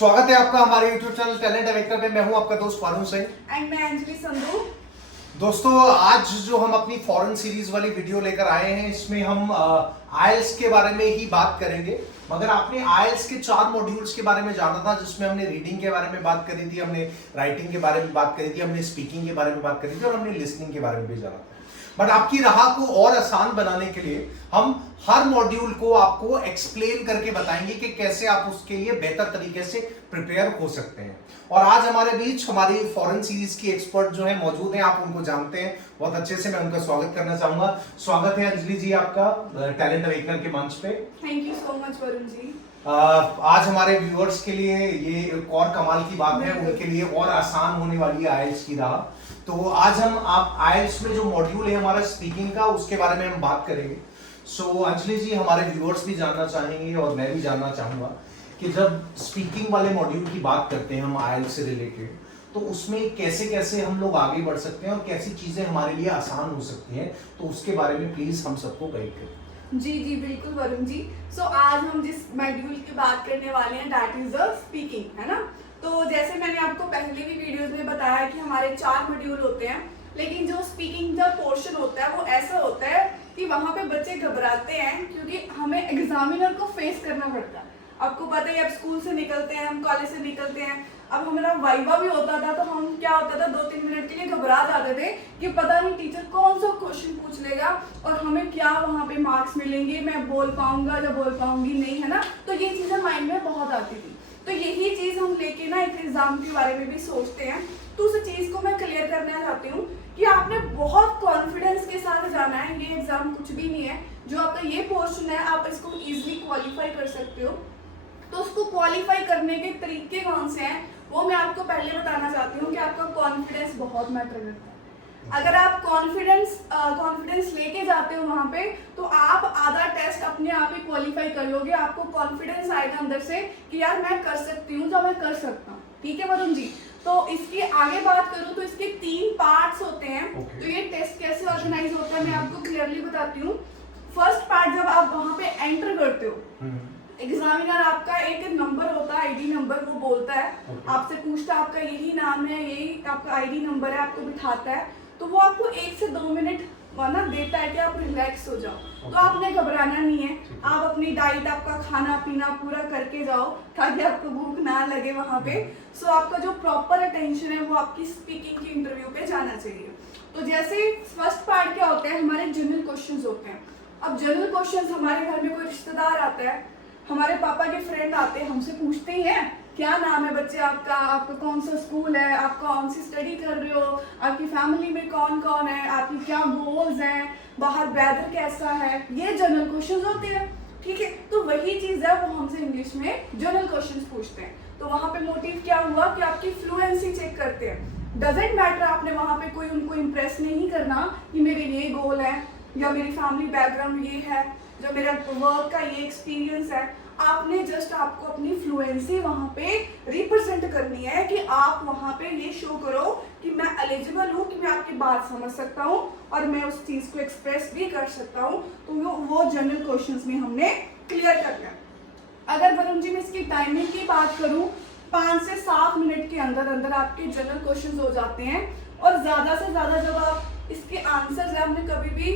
स्वागत है आपका हमारे YouTube चैनल टैलेंट अवेकर में। मैं हूं आपका दोस्त फारूक सिंह एंड मैं अंजलि संधू। दोस्तों, आज जो हम अपनी फॉरेन सीरीज वाली वीडियो लेकर आए हैं, इसमें हम आइल्स के बारे में ही बात करेंगे। मगर आपने आइल्स के 4 मॉड्यूल्स के बारे में जाना था, जिसमें हमने रीडिंग के बारे में बात करी थी, हमने राइटिंग के बारे में बात करी थी, हमने स्पीकिंग के बारे में बात करी थी और हमने लिसनिंग के बारे में भी जाना था। बट आपकी राह को और आसान बनाने के लिए हम हर मॉड्यूल को आपको एक्सप्लेन करके बताएंगे कि कैसे आप उसके लिए बेहतर तरीके से प्रिपेयर हो सकते हैं। और आज हमारे बीच हमारी फॉरेन सीरीज की एक्सपर्ट जो है मौजूद हैं, आप उनको जानते हैं बहुत अच्छे से। मैं उनका स्वागत करना चाहूंगा। स्वागत है अंजलि जी आपका टैलेंट अवेकर के मंच पे। Thank you so much Varun ji. आज हमारे व्यूअर्स के लिए ये एक और कमाल की बात है, उनके लिए और आसान होने वाली है आइल्स की राह। तो आज हम आप आइल्स में जो मॉड्यूल है हमारा स्पीकिंग का, उसके बारे में हम बात करेंगे। सो अंजलि जी, हमारे व्यूअर्स भी जानना चाहेंगे और मैं भी जानना चाहूंगा कि जब स्पीकिंग वाले मॉड्यूल की बात करते हैं हम आइल्स से रिलेटेड, तो उसमें कैसे कैसे हम लोग आगे बढ़ सकते हैं और कैसी चीजें हमारे लिए आसान हो सकती हैं, तो उसके बारे में प्लीज हम सबको गाइड करें। जी जी बिल्कुल वरुण जी। सो आज हम जिस मॉड्यूल की बात करने वाले हैं दैट इज द स्पीकिंग, है ना। तो जैसे मैंने आपको पहले भी वीडियोस में बताया कि हमारे 4 मॉड्यूल होते हैं, लेकिन जो स्पीकिंग का पोर्शन होता है वो ऐसा होता है कि वहाँ पे बच्चे घबराते हैं क्योंकि हमें एग्जामिनर को फेस करना पड़ता है। आपको पता है, अब स्कूल से निकलते हैं, हम कॉलेज से निकलते हैं, अब हमारा वाइवा भी होता था तो हम क्या होता था 2-3 मिनट के लिए घबरा जाते थे कि पता नहीं टीचर कौन सा क्वेश्चन पूछ लेगा और हमें क्या वहाँ पे मार्क्स मिलेंगे, मैं बोल पाऊंगा या बोल पाऊंगी नहीं, है ना। तो ये चीजें माइंड में बहुत आती थी। तो यही चीज हम लेके ना एक एग्जाम के बारे में भी सोचते हैं। तो उस चीज को मैं क्लियर करना चाहती हूँ कि आपने बहुत कॉन्फिडेंस के साथ जाना है। ये एग्जाम कुछ भी नहीं है। जो आपका ये पोर्शन है आप इसको इजीली क्वालिफाई कर सकते हो। तो उसको क्वालिफाई करने के तरीके कौन से हैं वो मैं आपको पहले बताना चाहती हूँ कि आपका कॉन्फिडेंस बहुत मैटर करता है। अगर आप कॉन्फिडेंस लेके जाते हो वहाँ पे, तो आप आधा टेस्ट अपने आप ही क्वालिफाई कर लोगे। आपको कॉन्फिडेंस आएगा अंदर से कि यार मैं कर सकती हूँ, तो मैं कर सकता हूँ। ठीक है वरुण जी। तो इसकी आगे बात करूँ तो इसके 3 पार्ट्स होते हैं। तो ये टेस्ट कैसे ऑर्गेनाइज होता है मैं आपको क्लियरली बताती हूँ। फर्स्ट पार्ट, जब आप वहाँ पे एंटर करते हो, एग्जामिनर आपका एक नंबर होता है, आईडी नंबर, वो बोलता है, आपसे पूछता है आपका यही नाम है, यही आपका आईडी नंबर है, आपको बिठाता है। तो वो आपको 1 से 2 मिनट ना देता है कि आप रिलैक्स हो जाओ। तो आपने घबराना नहीं है। आप अपनी डाइट, आपका खाना पीना पूरा करके जाओ ताकि आपको भूख ना लगे वहाँ पे। सो आपका जो प्रॉपर अटेंशन है वो आपकी स्पीकिंग की इंटरव्यू पे जाना चाहिए। तो जैसे फर्स्ट पार्ट क्या होता है, हमारे जनरल क्वेश्चंस होते हैं। अब जनरल क्वेश्चंस, हमारे घर में कोई रिश्तेदार आता है, हमारे पापा के फ्रेंड आते हैं, हमसे पूछते ही हैं क्या नाम है बच्चे आपका, आपका कौन सा स्कूल है, आप कौन सी स्टडी कर रहे हो, आपकी फैमिली में कौन कौन है, आपकी क्या गोल्स हैं, बाहर वेदर कैसा है। ये जनरल क्वेश्चंस होते हैं। ठीक है, तो वही चीज है, वो हमसे इंग्लिश में जनरल क्वेश्चंस पूछते हैं। तो वहाँ पे मोटिव क्या हुआ कि आपकी फ्लुएंसी चेक करते हैं। डजेंट मैटर, आपने वहाँ पे कोई उनको इम्प्रेस नहीं करना कि मेरे ये गोल है या मेरी फैमिली बैकग्राउंड ये है, जो मेरा वर्क का ये एक्सपीरियंस है। आपने जस्ट आपको अपनी फ्लुएंसी वहाँ पे रिप्रेजेंट करनी है कि आप वहाँ पे ये शो करो कि मैं एलिजिबल हूँ, कि मैं आपकी बात समझ सकता हूँ और मैं उस चीज को एक्सप्रेस भी कर सकता हूँ। तो वो जनरल क्वेश्चंस में हमने क्लियर करना है। अगर वरुण जी मैं इसकी टाइमिंग की बात करूँ, 5 से 7 मिनट के अंदर अंदर आपके जनरल क्वेश्चंस हो जाते हैं। और ज्यादा से ज्यादा जब आप इसके आंसर्स है, हमने कभी भी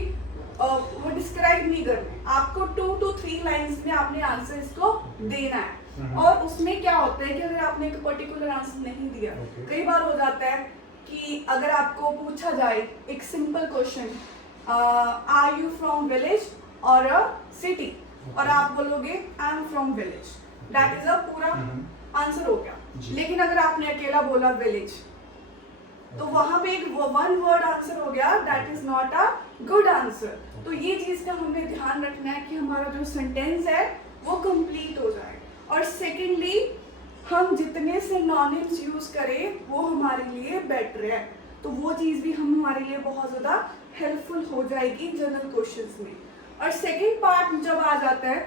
वो डिस्क्राइब नहीं करने, आपको 2 to 3 लाइंस में आपने आंसर इसको देना है। और उसमें क्या होता है कि अगर आपने एक पर्टिकुलर आंसर नहीं दिया, कई बार हो जाता है कि अगर आपको पूछा जाए एक simple question, are you from village और अ सिटी, और आप बोलोगे I am from village, that is a पूरा आंसर हो गया। लेकिन अगर आपने अकेला बोला विलेज, तो वहां पे एक 1 वर्ड आंसर हो गया, that is not a good answer. तो ये चीज का हमें ध्यान रखना है कि हमारा जो सेंटेंस है वो कंप्लीट हो जाए। और सेकेंडली, हम जितने सिनोनिम्स यूज करें वो हमारे लिए बेटर है। तो वो चीज भी हमारे लिए बहुत ज्यादा हेल्पफुल हो जाएगी जनरल क्वेश्चंस में। और सेकेंड पार्ट जब आ जाता है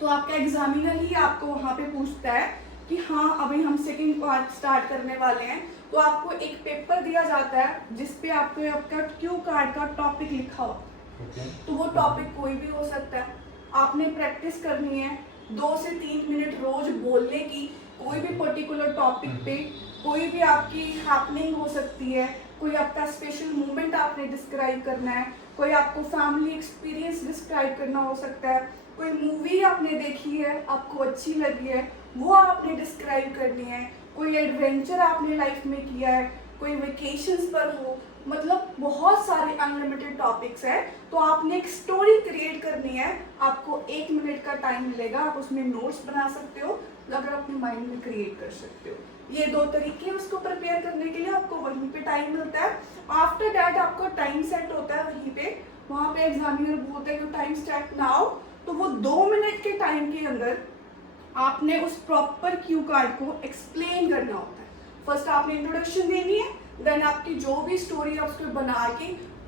तो आपका एग्जामिनर ही आपको वहाँ पे पूछता है कि हाँ अभी हम सेकेंड पार्ट स्टार्ट करने वाले हैं। तो आपको एक पेपर दिया जाता है जिसपे आपको आपका क्यू कार्ड का टॉपिक लिखा हो। तो वो टॉपिक कोई भी हो सकता है। आपने प्रैक्टिस करनी है 2 से 3 मिनट रोज बोलने की, कोई भी पर्टिकुलर टॉपिक पे कोई भी आपकी हैपनिंग हो सकती है, कोई आपका स्पेशल मोमेंट आपने डिस्क्राइब करना है, कोई आपको फैमिली एक्सपीरियंस डिस्क्राइब करना हो सकता है, कोई मूवी आपने देखी है आपको अच्छी लगी है वो आपने डिस्क्राइब करनी है, कोई एडवेंचर आपने लाइफ में किया है, कोई वेकेशंस पर हो, मतलब बहुत सारे अनलिमिटेड टॉपिक्स है। तो आपने एक स्टोरी क्रिएट करनी है, आपको 1 मिनट का टाइम मिलेगा, आप उसमें नोट्स बना सकते हो, अगर अपने माइंड में क्रिएट कर सकते हो। ये 2 तरीके हैं उसको प्रिपेयर करने के लिए, आपको वहीं पे टाइम मिलता है। आफ्टर दैट आपका टाइम सेट होता है वहीं पे, वहाँ पे एग्जामिनर बोलते हैं टाइम स्टार्ट नाउ, तो वो 2 मिनट के टाइम के अंदर आपने उस प्रॉपर क्यू कार्ड को एक्सप्लेन करना होता है। फर्स्ट आपने इंट्रोडक्शन देनी है, देन आपकी जो भी स्टोरी है उसको बना के,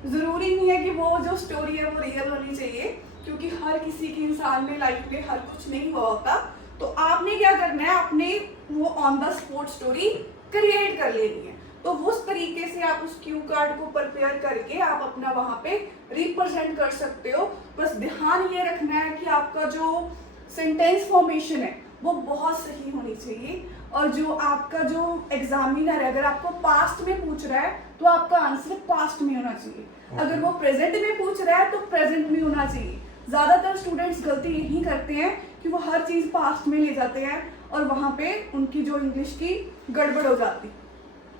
जरूरी नहीं है कि वो जो स्टोरी है वो रियल होनी चाहिए, क्योंकि हर किसी के इंसान में लाइफ में हर कुछ नहीं हुआ होता। तो आपने क्या करना है, आपने वो on the spot story create कर लेनी है। तो उस तरीके से आप उस क्यू कार्ड को प्रिपेयर करके आप अपना वहाँ पे रिप्रेजेंट कर सकते हो। बस ध्यान ये रखना है कि आपका जो सेंटेंस फॉर्मेशन है वो बहुत सही होनी चाहिए, और जो आपका जो एग्जामिनर है अगर आपको पास्ट में पूछ रहा है तो आपका आंसर पास्ट में होना चाहिए, अगर वो प्रेजेंट में पूछ रहा है तो प्रेजेंट में होना चाहिए। ज़्यादातर स्टूडेंट्स गलती यही करते हैं कि वो हर चीज़ पास्ट में ले जाते हैं और वहाँ पे उनकी जो इंग्लिश की गड़बड़ हो जाती,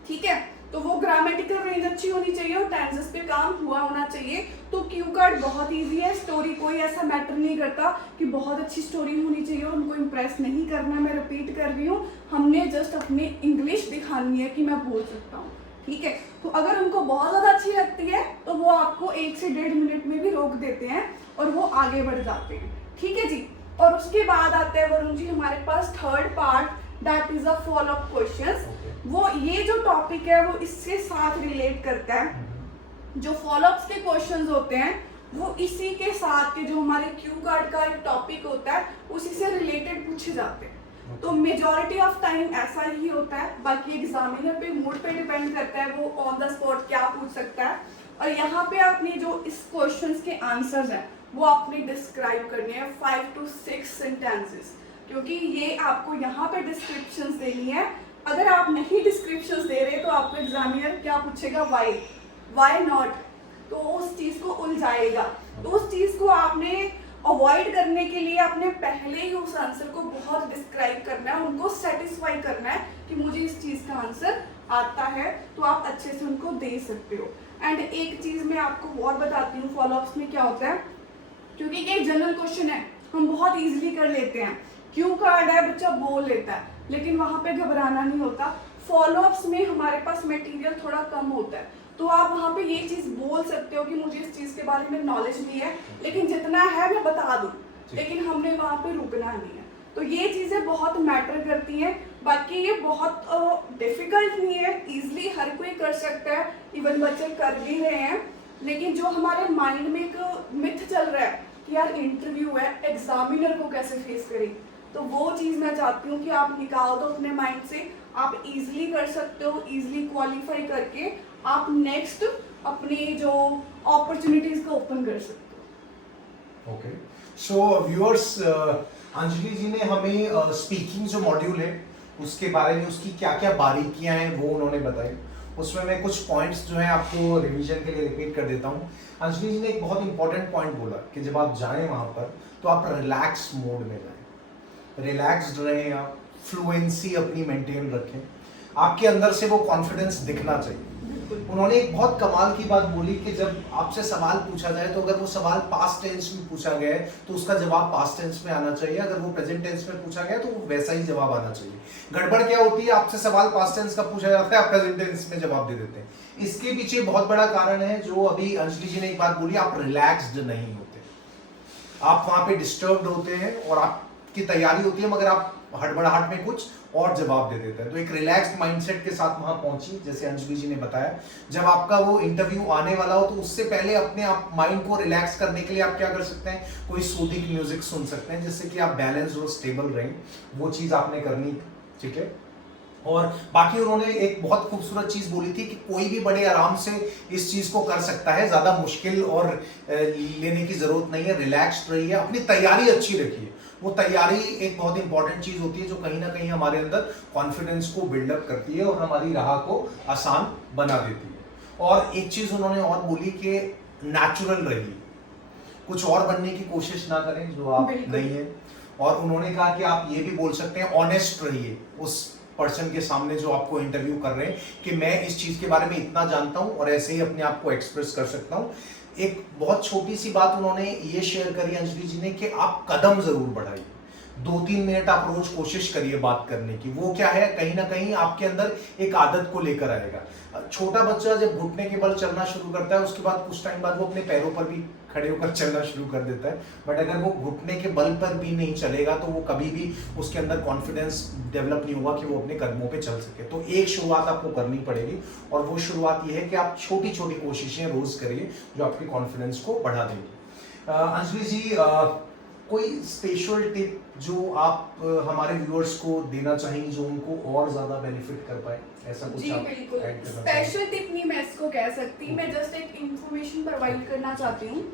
ठीक है। तो वो ग्रामेटिकल रेंज अच्छी होनी चाहिए और टेंसेस पे काम हुआ होना चाहिए। तो क्यू कार्ड बहुत इजी है, स्टोरी कोई ऐसा मैटर नहीं करता कि बहुत अच्छी स्टोरी होनी चाहिए, उनको इम्प्रेस नहीं करना। मैं रिपीट कर रही हूँ, हमने जस्ट अपनी इंग्लिश दिखानी है कि मैं बोल सकता हूँ, ठीक है। तो अगर उनको बहुत ज़्यादा अच्छी लगती है तो वो आपको 1 से 1.5 मिनट में भी रोक देते हैं और वो आगे बढ़ जाते हैं, ठीक है जी। और उसके बाद आता है वरुण जी हमारे पास third part, that is a follow up questions. वो ये जो टॉपिक है वो इससे साथ रिलेट करता है। जो फॉलो अप्स के क्वेश्चंस होते हैं वो इसी के साथ के जो हमारे क्यू कार्ड का एक टॉपिक होता है उसी से रिलेटेड पूछे जाते हैं। तो मेजॉरिटी ऑफ टाइम ऐसा ही होता है, बाकी एग्जामिनर पे मूड पे डिपेंड करता है वो ऑन द स्पॉट क्या पूछ सकता है। और यहाँ पे आपने जो इस क्वेश्चंस के आंसर्स हैं वो आपने डिस्क्राइब करने हैं 5 to 6 सेंटेंसेस, क्योंकि ये आपको यहाँ पे डिस्क्रिप्शंस देनी है। अगर आप नहीं डिस्क्रिप्शंस दे रहे तो आपको एग्जामिनर क्या पूछेगा, वाई नॉट, तो उस चीज़ को उलझाएगा। तो उस चीज़ को आपने अवॉइड करने के लिए आपने पहले ही उस आंसर को बहुत डिस्क्राइब करना है, उनको सेटिस्फाई करना है कि मुझे इस चीज़ का आंसर आता है, तो आप अच्छे से उनको दे सकते हो। एंड एक चीज़ मैं आपको और बताती हूँ फॉलोअप्स में क्या होता है, क्योंकि एक जनरल क्वेश्चन है हम बहुत इजीली कर लेते हैं, क्यू कार्ड है बच्चा बोल लेता है, लेकिन वहाँ पे घबराना नहीं होता। फॉलोअप्स में हमारे पास मटेरियल थोड़ा कम होता है, तो आप वहाँ पे ये चीज़ बोल सकते हो कि मुझे इस चीज़ के बारे में नॉलेज नहीं है, लेकिन जितना है मैं बता दूँ, लेकिन हमने वहाँ पे रुकना नहीं है। तो ये चीज़ें बहुत मैटर करती हैं। बाकी ये बहुत डिफिकल्ट नहीं है, इजीली हर कोई कर सकता है, इवन बच्चे कर भी रहे हैं। लेकिन जो हमारे माइंड में एक मिथ चल रहा है कि यार इंटरव्यू है, एग्जामिनर को कैसे फेस करें, तो वो चीज़ मैं चाहती हूँ कि आप निकाल दो अपने माइंड से, आप इजीली कर सकते हो, इजीली क्वालिफाई करके आप नेक्स्ट अपनी जो अपॉर्चुनिटीज को ओपन कर सकते हो। ओके, सो व्यूअर्स, अंजलि जी ने हमें स्पीकिंग जो मॉड्यूल है उसके बारे में, उसकी क्या क्या बारीकियां हैं वो उन्होंने बताई। उसमें मैं कुछ पॉइंट्स जो हैं आपको रिवीजन के लिए रिपीट कर देता हूँ। अंजलि जी ने एक बहुत इंपॉर्टेंट पॉइंट बोला कि जब आप जाएं वहाँ पर तो आप रिलैक्स मोड में जाएं, रिलैक्स्ड रहें, आप फ्लुएंसी अपनी मेंटेन रखें, आपके अंदर से वो कॉन्फिडेंस दिखना चाहिए। उन्होंने एक बहुत कमाल की बात बोली कि जब आपसे सवाल पूछा जाए तो अगर वो सवाल पास्ट टेंस में पूछा गया है तो उसका जवाब पास्ट टेंस में आना चाहिए, अगर वो प्रेजेंट टेंस में पूछा गया तो वो वैसा ही जवाब आना चाहिए। गड़बड़ क्या होती है, आपसे सवाल पास्ट टेंस का पूछा जाता है, आप प्रेजेंट टेंस में जवाब दे देते हैं। इसके पीछे बहुत बड़ा कारण है जो अभी अंजलि जी ने एक बात बोली, आप रिलैक्स्ड नहीं होते, आप वहां पे डिस्टर्ब्ड होते हैं और आपकी तैयारी होती है मगर आप हड़बड़ाहट में कुछ और जवाब दे देता है। तो एक रिलैक्स्ड माइंडसेट के साथ वहां पहुंची, जैसे अंजलि जी ने बताया। जब आपका वो इंटरव्यू आने वाला हो तो उससे पहले अपने आप माइंड को रिलैक्स करने के लिए आप क्या कर सकते हैं, कोई सूदिंग म्यूजिक सुन सकते हैं जिससे कि आप बैलेंस और स्टेबल रहें, वो चीज आपने करनी, ठीक है। और बाकी उन्होंने एक बहुत खूबसूरत चीज बोली थी कि कोई भी बड़े आराम से इस चीज को कर सकता है, ज्यादा मुश्किल और लेने की जरूरत नहीं है, रिलैक्स्ड रहिए, अपनी तैयारी अच्छी रखिए। वो तैयारी एक बहुत इंपॉर्टेंट चीज होती है जो कहीं ना कहीं हमारे अंदर कॉन्फिडेंस को बिल्डअप करती है और हमारी राह को आसान बना देती है। और एक चीज उन्होंने और बोली कि नेचुरल रहिए, कुछ और बनने की कोशिश ना करें जो आप नहीं है। और उन्होंने कहा कि आप ये भी बोल सकते हैं ऑनेस्ट रहिए उस पर्सन के सामने जो आपको इंटरव्यू कर रहे हैं कि मैं इस चीज के बारे में इतना जानता हूं और ऐसे ही अपने आप को एक्सप्रेस कर सकता हूं। एक बहुत छोटी सी बात उन्होंने ये शेयर करी अंजलि जी ने कि आप कदम जरूर बढ़ाइए, 2-3 मिनट आप रोज कोशिश करिए बात करने की। वो क्या है, कहीं ना कहीं आपके अंदर एक आदत को लेकर आएगा। छोटा बच्चा जब घुटने के बल चलना शुरू करता है उसके बाद कुछ टाइम बाद वो अपने पैरों पर भी खड़े होकर चलना शुरू कर देता है, बट अगर वो घुटने के बल पर भी नहीं चलेगा तो वो कभी भी उसके अंदर कॉन्फिडेंस डेवलप नहीं होगा कि वो अपने कदमों पे चल सके। तो एक शुरुआत आपको करनी पड़ेगी और वो शुरुआत ये है कि आप छोटी छोटी कोशिशें रोज करिए जो आपके कॉन्फिडेंस को बढ़ा देंगी। अंजलि जी, कोई स्पेशल टिप जो आप हमारे व्यूअर्स को देना चाहेंगे जो उनको और ज्यादा बेनिफिट कर पाए, ऐसा कुछ? जी आप बिल्कुल, ऐड करना स्पेशल टिप नहीं मैं इसको कह सकती, मैं जस्ट एक इंफॉर्मेशन प्रोवाइड करना चाहती हूँ।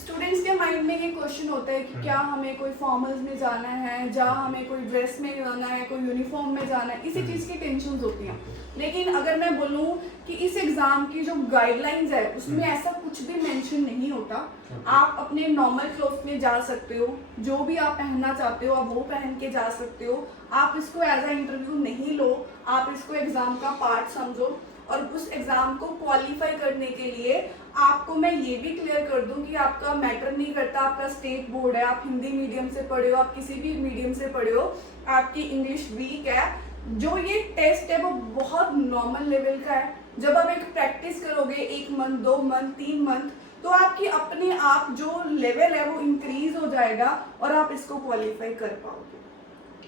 स्टूडेंट्स के माइंड में ये क्वेश्चन होता है कि क्या हमें कोई फॉर्मल्स में जाना है, जहाँ हमें कोई ड्रेस में जाना है, कोई यूनिफॉर्म में जाना है, इसी चीज़ की टेंशन होती हैं। लेकिन अगर मैं बोलूँ कि इस एग्ज़ाम की जो गाइडलाइंस है उसमें ऐसा कुछ भी मेंशन नहीं होता। आप अपने नॉर्मल क्लोथ में जा सकते हो, जो भी आप पहनना चाहते हो आप वो पहन के जा सकते हो। आप इसको एज अ इंटरव्यू नहीं लो, आप इसको एग्ज़ाम का पार्ट समझो। और उस एग्ज़ाम को क्वालिफाई करने के लिए आपको मैं ये भी क्लियर कर दूं कि आपका मैटर नहीं करता आपका स्टेट बोर्ड है, आप हिंदी मीडियम से पढ़े हो, आप किसी भी मीडियम से पढ़े हो, आपकी इंग्लिश वीक है, जो ये टेस्ट है वो बहुत नॉर्मल लेवल का है। जब आप एक प्रैक्टिस करोगे 1 मंथ, 2 मंथ, 3 मंथ, तो आपकी अपने आप जो लेवल है वो इंक्रीज हो जाएगा और आप इसको क्वालिफाई कर पाओगे।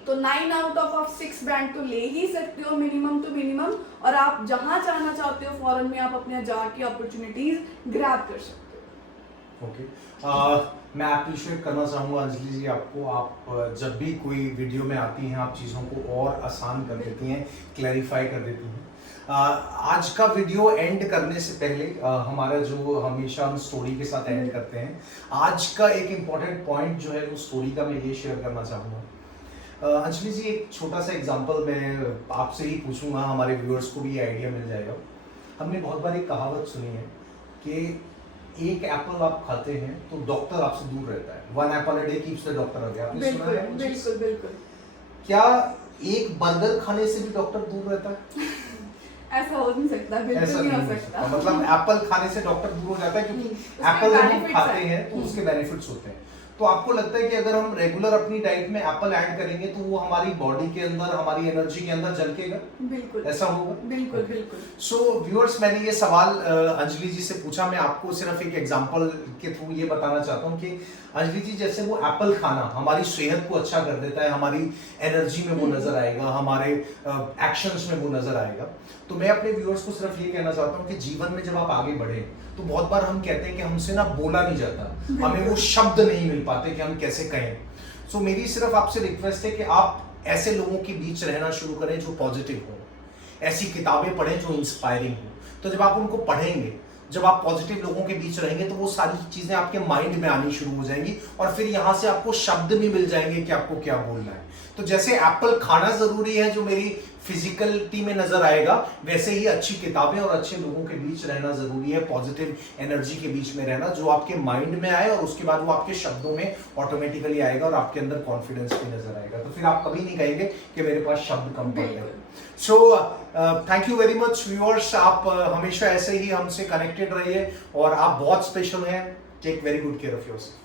तो 9 आउट ऑफ 6 बैंड तो ले ही सकते हो मिनिमम टू मिनिमम, और आप जहां जाना चाहते हो फॉरेन में आप अपने जाके अपॉर्चुनिटीज ग्रैब कर सकते हो। ओके, मैं अप्रिशिएट करना चाहूँगा अंजलि जी आपको। आप जब भी कोई वीडियो में आती हैं आप चीज़ों को और आसान कर देती हैं, क्लैरिफाई कर देती हैं। आज का वीडियो एंड करने से पहले हमारा जो हमेशा हम स्टोरी के साथ एंड करते हैं, आज का एक इम्पॉर्टेंट पॉइंट जो है वो स्टोरी का मैं ये शेयर करना चाहूँगा। अंजलि जी, एक छोटा सा एग्जांपल मैं आपसे ही पूछूंगा, हमारे व्यूअर्स को भी आइडिया मिल जाएगा। हमने बहुत बार एक कहावत सुनी है कि एक एप्पल आप खाते हैं तो डॉक्टर आपसे दूर रहता है। 1 Apple a day keeps the doctor away. आपने सुना है? बिल्कुल बिल्कुल। क्या एक बर्गर खाने से भी डॉक्टर दूर रहता है? ऐसा हो नहीं सकता, बिल्कुल नहीं हो सकता। मतलब एप्पल खाने से डॉक्टर दूर हो जाता है क्योंकि एप्पल जब हम खाते हैं तो उसके बेनिफिट्स होते हैं। तो आपको लगता है कि अगर हम रेगुलर अपनी डाइट में एप्पल ऐड करेंगे तो वो हमारी बॉडी के अंदर, हमारी एनर्जी के अंदर झलकेगा? बिल्कुल ऐसा होगा? बिल्कुल बिल्कुल। सो व्यूअर्स, मैंने ये सवाल अंजलि जी से पूछा। मैं आपको सिर्फ एक एग्जांपल के थ्रू ये बताना चाहता हूँ कि अंजलि जी जैसे वो एप्पल खाना हमारी सेहत को अच्छा कर देता है, हमारी एनर्जी में वो नजर आएगा, हमारे एक्शंस में वो नजर आएगा। तो मैं अपने व्यूअर्स को सिर्फ ये कहना चाहता हूँ कि जीवन में जब आप आगे बढ़े तो बहुत बार हम कहते हैं कि हमसे ना बोला नहीं जाता, हमें वो शब्द नहीं मिल पाते कि हम कैसे कहें। सो मेरी सिर्फ आपसे रिक्वेस्ट है कि आप ऐसे लोगों के बीच रहना शुरू करें जो पॉजिटिव हो, ऐसी किताबें पढ़ें जो इंस्पायरिंग हो। तो जब आप उनको पढ़ेंगे, जब आप पॉजिटिव लोगों के बीच रहेंगे तो वो सारी चीजें आपके माइंड में आनी शुरू हो जाएंगी और फिर यहाँ से आपको शब्द भी मिल जाएंगे कि आपको क्या बोलना है। तो जैसे एप्पल खाना जरूरी है जो मेरी फिजिकलिटी में नजर आएगा, वैसे ही अच्छी किताबें और अच्छे लोगों के बीच रहना जरूरी है, पॉजिटिव एनर्जी के बीच में रहना, जो आपके माइंड में आए और उसके बाद वो आपके शब्दों में ऑटोमेटिकली आएगा और आपके अंदर कॉन्फिडेंस भी नजर आएगा। तो फिर आप कभी नहीं कहेंगे कि मेरे पास शब्द कम पड़ गए। So thank you very much viewers, आप हमेशा ऐसे ही हमसे कनेक्टेड रहिए और आप बहुत स्पेशल हैं। Take very good care of yourself.